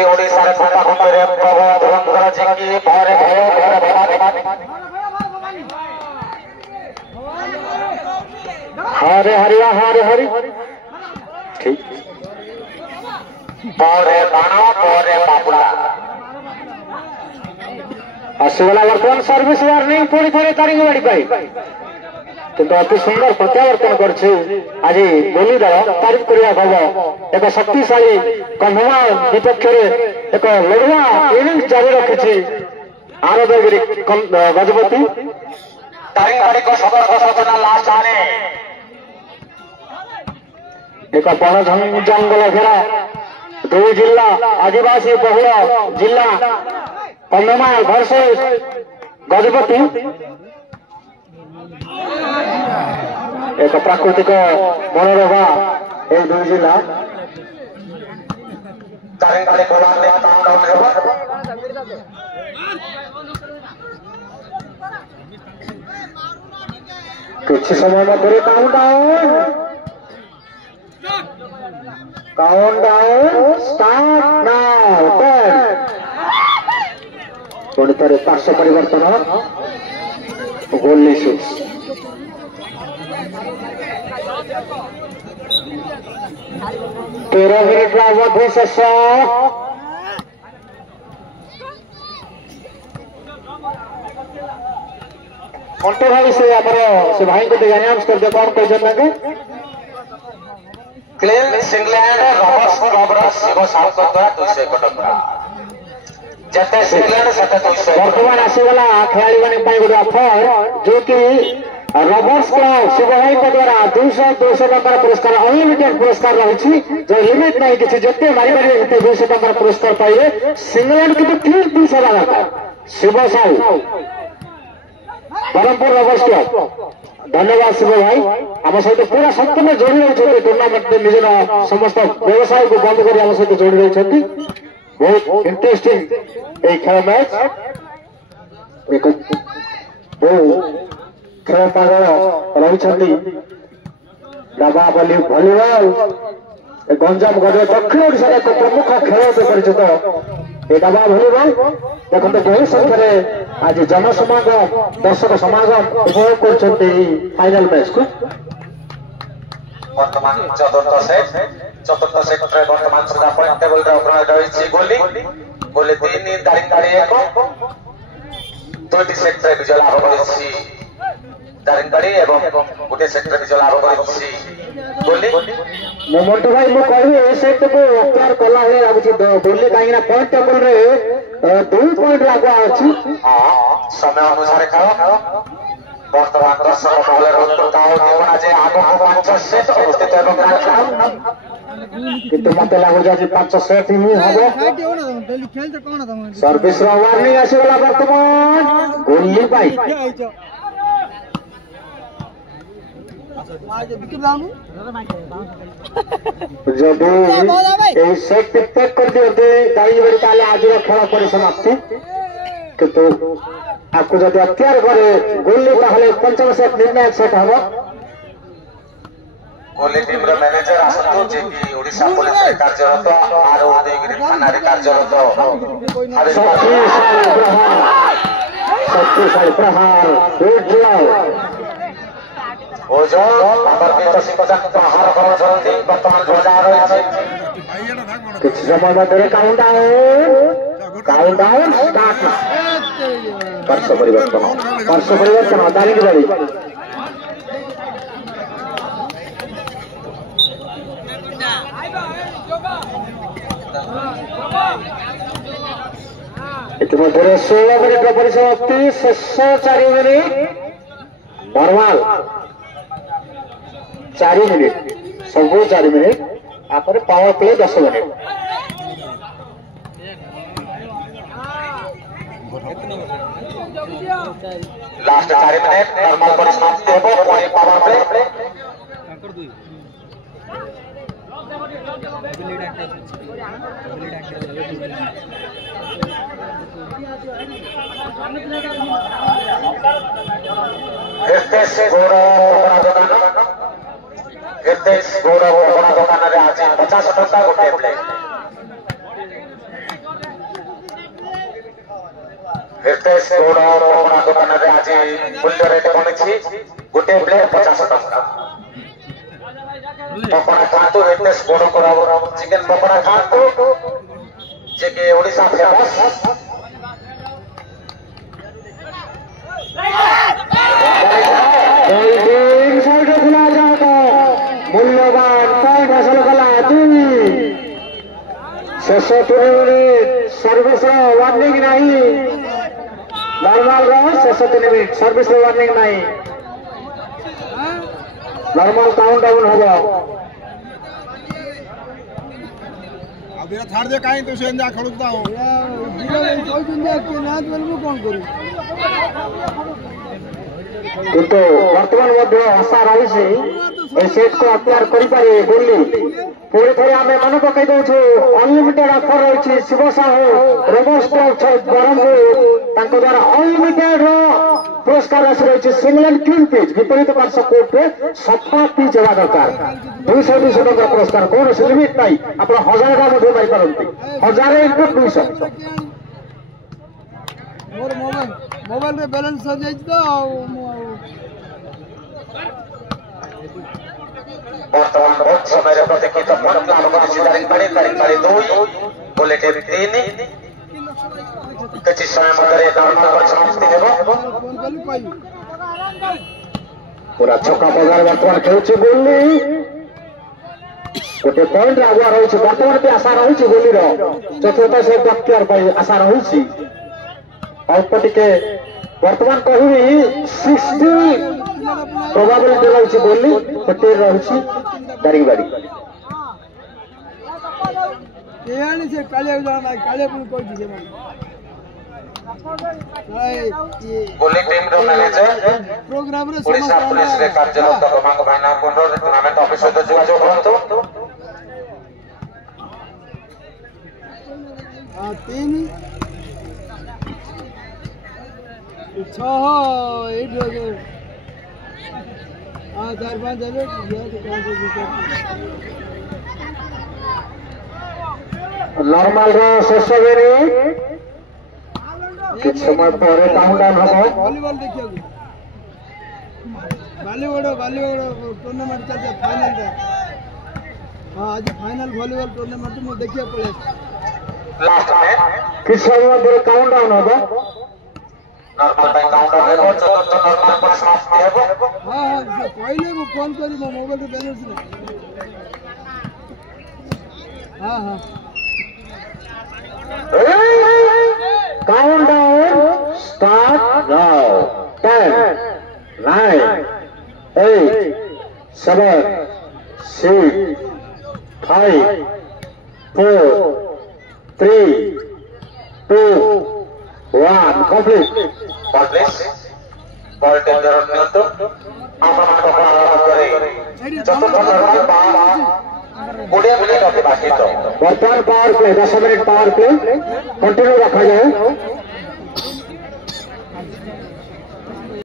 रही ओडिशा रे फटा फटरे प्रभु धुरंधर जी की भरे भरे हरे हरिया हरे हरि ठीक परे बाण परे बाबुला आसगला बर्तमान सर्विस वार्निंग पुणी थे तारिंग बाड़ी पाई किंतु अति सुंदर प्रत्यावर्तन करछि आज गोली दल तारीफ करिया हम एक शक्तिशाली कंधमाल विपक्ष एक लड़ुआ इनिंग्स जारी रखी आरदगिरी गजपति तारिंगबाड़ी को सतर्क सूचना लास्ट आने एक बड़ जंगल घेरा दुई जिला आदिवासी बहुल जिला कंधमाल वर्सेस गजपति एक प्राकृतिक मनोरमा ये दुई जिला तारिंगबाड़ी को लाने काउंट डाउन है कुछ समय में काउंट डाउन स्टार्ट नाउ 10 पुणी थे पार्श्व परिवर्तन गोली 6 13 मिनिट अवधि शेष कंटे भाई से से भाई को अनाउंस कर दिया कौन कहते क्लीन सिंगलैंड रबर्स क्लबर शिव साहू द्वारा 200 टका जते सिंगलैंड सते 200 वर्तमान आसीगला खेलाड़ी माने गोटे ऑफर जो कि रबर्स क्लब शिव भाई द्वारा 200 टका पुरस्कार अनलिमिटेड पुरस्कार रही जो लिमिट नहीं किसी जिते मारी मारी 200 टका पुरस्कार पाइबे सिंगलैंड के 200 टका शिव साहू बरमपुर रबर्स क्लब धन्यवाद शिव भाई आम सहित पूरा संपूर्ण जोड़ी रही टूर्णामेंट में निजर समस्त व्यवसाय को बंद कर आम सहित जोड़ी रही बहुत इंटरेस्टिंग खेल मैच एक खेल पागल रही डाबा भलीबल गंजाम गढ़ दक्षिण ओडिशा एक प्रमुख खेल परिचित ये डाबा भलीबल देखते बहुत संख्यार आज जनसमागम दर्शक समागम उपभोग कर फाइनल मैच को वर्तमान चतुर्थ सेट वर्तमान सुधा पॉइंट टेबल रही गोली गोली 3 तारिंगबाड़ी 1 2टी सेट विजय लाभ कर तारिंगबाड़ी एवं गोटे सेट विजय लाभ कर गोली मोमेंट भाई मु कहबी ए सेट को अख्तियार कला है लाଗୁଛି गोली काहे ना पॉइंट टेबल रे 2 पॉइंट लागवा अछि हां समय अनुसार खेल वर्तमान दर्शक बॉलर उत्तरता होना जे आगो 5 सेट अनुष्ठित हेबो किंतु मते लागो जे 5 सेट ही हबो सर्विस रो वार्निंग आसीगला वर्तमान गोली पाई जदि सेट पैक कर दिए ताली आज खेल परिसमाप्ति किंतु आपको जब अख्तियार करे गोली पंचम सेट निर्णायक सेट हम गोली टीम रो मैनेजर आसतो जे कि ओडिशा पुलिस रे कार्यरत आर उदयगिरी थाना रे कार्यरत शक्तिशाली प्रहार ओ जो नंबर 85 पचास प्रहार कर चलती वर्तमान ध्वजा रही कुछ समय में काउंट डाउन स्टार्ट पार्श्व परिवर्तन तारिंगबाड़ी इतिमध्य 16 मिनिट परिसमाप्ति शेष 4 मिनिट नॉर्मल 4 मिनिट सब 4 मिनिट आपरे power play 10 minute last 4 minute normal परिसमाप्ति हेबो पुणी पावर प्ले हितेश गौड़ कपड़ा दुकान आज 50 टका गोटे प्लेट हितेश गौड़ पकड़ा दुकान में आज मूल्य रेट बनी गोटे प्लेट 50 टंका पकड़ा खातु हितेश गौड़ को चिकेन पकड़ा खातु जे के ओडिशा फेमस मूल्यवान पॉइंट हासिल कला शेष 3 मिनिट सर्विस वार्निंग नहीं नॉर्मल शेष 3 मिनिट सर्विस वार्निंग नहीं नॉर्मल काउंट डाउन होगा अब ये थार दे काई तो सेंदा खड़ुता हो कौन करू किंतु वर्तमान मध्य आशा रही सेट को अप्यार करें बोली पुणी थे आम मन पकई दौचु अनलिमिटेड ऑफर रही शिव साहू रोबस्ट ब्रह्मपुर द्वारा अनलिमिटेड पुरस्कार राशि रही सिंगल एंड क्लीन पिच विपरीत पार्श्व कोर्टे सफा पिच होगा दरकार 200 टका पुरस्कार कौन लिमिट ना आप 1000 टका मारी पारती 1000 इंटू 200 मोर मोबाइल रे बैलेंस हो जाई तो वर्तमान बहुत समय प्रतीक्षित पॉइंट लाभ कर तारिक 2 बुलेट 3 किसी समय मध्य नॉर्मल पर समाप्ति हेबो पूरा छक्का बजार वर्तमान खेलुछि गोली गोटे पॉइंट आगुआ रही वर्तमान भी आशा रही गोली चतुर्थ से दक्यर आशा रही अल्प टिके वर्तमान कहबी 60 प्रोबेबिलिटी रही गोली 40 रही दारिंगबाड़ी केयानी से काले उदाहरण काले पुन कोइ दिसे गोली टीम रो मैनेजर प्रोग्राम रे ओडिशा पुलिस रे कार्यरत रमांग भाईना कोंडो टूर्नामेंट ऑफिस सहित जोगाजोग करंतु आ 3 6 8 हो हाँ 4-5 जगह नॉर्मल शेष किछ समय पर काउंट डाउन हो वॉलीबॉल देखियो बॉलीवुड टूर्नामेंट चलते फाइनल रे हां आज फाइनल वॉलीबॉल टूर्नामेंट में देखियो पड़े लास्ट में किछ समय पर काउंट डाउन हो नॉर्मल पे काउंट डाउन हो चतुर्थ नॉर्मल पर समाप्ति हेबो हां हां पहले वो फोन करी मो मोबाइल रे बैलेंस नहीं हां हां countdown start now 10 9 8 7 6 5 4 3 2 1 complete ball please ball tender नियंत्रण आपण को करे चतुर्थ नॉर्मल 20 मिनट अतिबाहित वर्तमान power play 10 minute power play continue रखा जाए